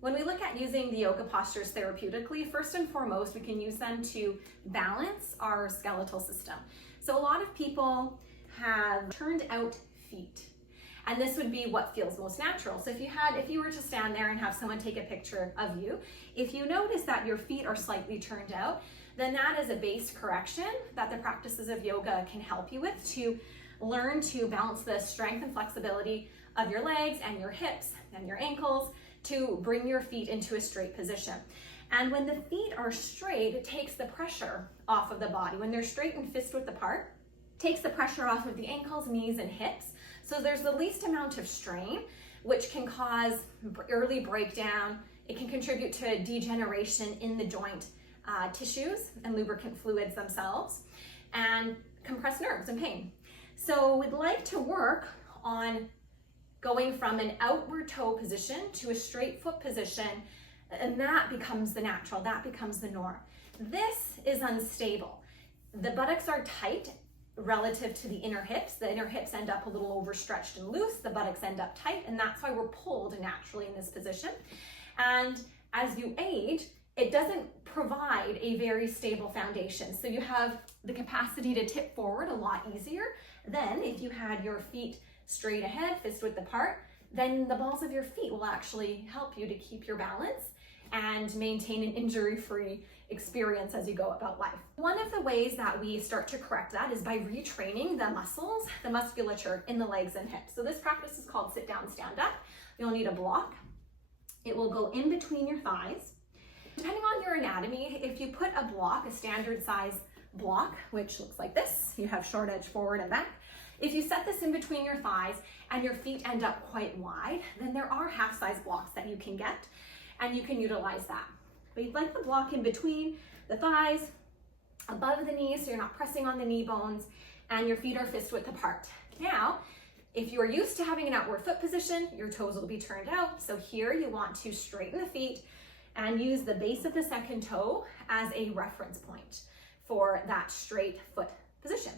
When we look at using the yoga postures therapeutically, first and foremost, we can use them to balance our skeletal system. So a lot of people have turned out feet, and this would be what feels most natural. So if you were to stand there and have someone take a picture of you, if you notice that your feet are slightly turned out, then that is a base correction that the practices of yoga can help you with to learn to balance the strength and flexibility of your legs and your hips and your ankles to bring your feet into a straight position. And when the feet are straight, it takes the pressure off of the body. When they're straight and fist width apart, it takes the pressure off of the ankles, knees, and hips. So there's the least amount of strain, which can cause early breakdown. It can contribute to degeneration in the joint tissues and lubricant fluids themselves, and compressed nerves and pain. So we'd like to work on going from an outward toe position to a straight foot position, and that becomes the natural, that becomes the norm. This is unstable. The buttocks are tight relative to the inner hips. The inner hips end up a little overstretched and loose, the buttocks end up tight, and that's why we're pulled naturally in this position. And as you age, it doesn't provide a very stable foundation. So you have the capacity to tip forward a lot easier than if you had your feet straight ahead, fist width apart. Then the balls of your feet will actually help you to keep your balance and maintain an injury-free experience as you go about life. One of the ways that we start to correct that is by retraining the muscles, the musculature in the legs and hips. So this practice is called sit down, stand up. You'll need a block. It will go in between your thighs. Depending on your anatomy, if you put a block, a standard size block, which looks like this, you have short edge forward and back. If you set this in between your thighs and your feet end up quite wide, then there are half size blocks that you can get, and you can utilize that. But you'd like the block in between the thighs, above the knees, so you're not pressing on the knee bones, and your feet are fist width apart. Now, if you are used to having an outward foot position, your toes will be turned out. So here you want to straighten the feet and use the base of the second toe as a reference point for that straight foot position.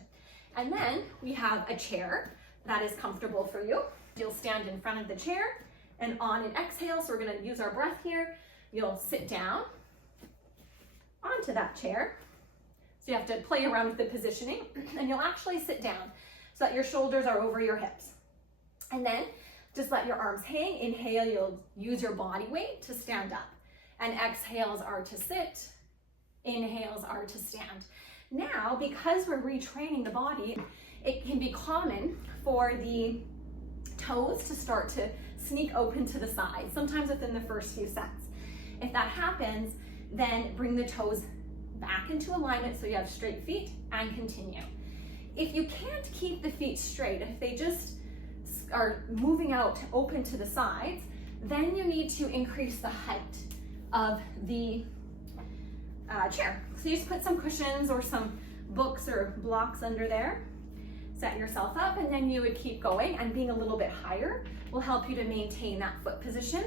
And then we have a chair that is comfortable for you. You'll stand in front of the chair, and on an exhale, so we're gonna use our breath here, you'll sit down onto that chair. So you have to play around with the positioning, and you'll actually sit down so that your shoulders are over your hips. And then just let your arms hang. Inhale, you'll use your body weight to stand up. And exhales are to sit, inhales are to stand. Now, because we're retraining the body, it can be common for the toes to start to sneak open to the side, sometimes within the first few sets. If that happens, then bring the toes back into alignment so you have straight feet and continue. If you can't keep the feet straight, if they just are moving out open to the sides, then you need to increase the height of the chair. So you just put some cushions or some books or blocks under there, set yourself up, and then you would keep going, and being a little bit higher will help you to maintain that foot position.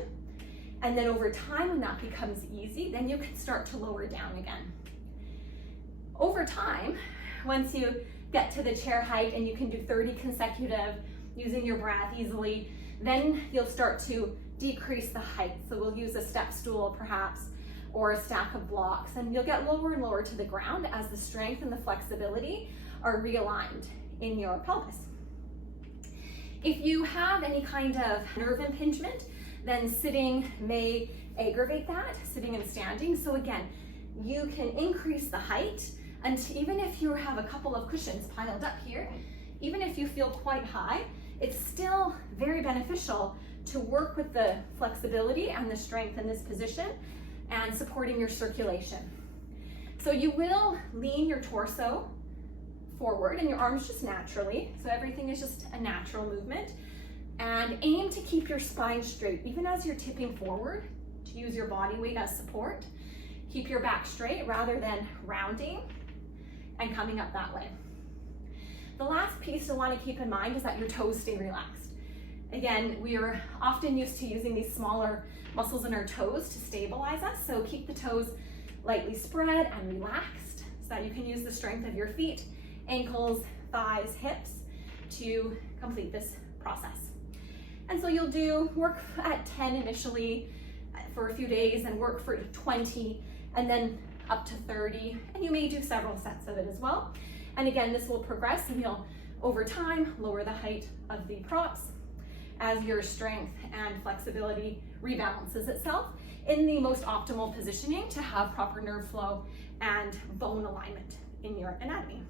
And then over time, when that becomes easy, then you can start to lower down again. Over time, once you get to the chair height and you can do 30 consecutive using your breath easily, then you'll start to decrease the height. So we'll use a step stool perhaps, or a stack of blocks, and you'll get lower and lower to the ground as the strength and the flexibility are realigned in your pelvis. If you have any kind of nerve impingement, then sitting may aggravate that, sitting and standing. So again, you can increase the height, and even if you have a couple of cushions piled up here, even if you feel quite high, it's still very beneficial to work with the flexibility and the strength in this position and supporting your circulation. So you will lean your torso forward and your arms just naturally. So everything is just a natural movement. And aim to keep your spine straight, even as you're tipping forward, to use your body weight as support. Keep your back straight rather than rounding and coming up that way. The last piece to want to keep in mind is that your toes stay relaxed. Again, we are often used to using these smaller muscles in our toes to stabilize us, so keep the toes lightly spread and relaxed so that you can use the strength of your feet, ankles, thighs, hips to complete this process. And so you'll do work at 10 initially, for a few days and work for 20 and then up to 30. And you may do several sets of it as well. And again, this will progress and you'll, over time, lower the height of the props as your strength and flexibility rebalances itself in the most optimal positioning to have proper nerve flow and bone alignment in your anatomy.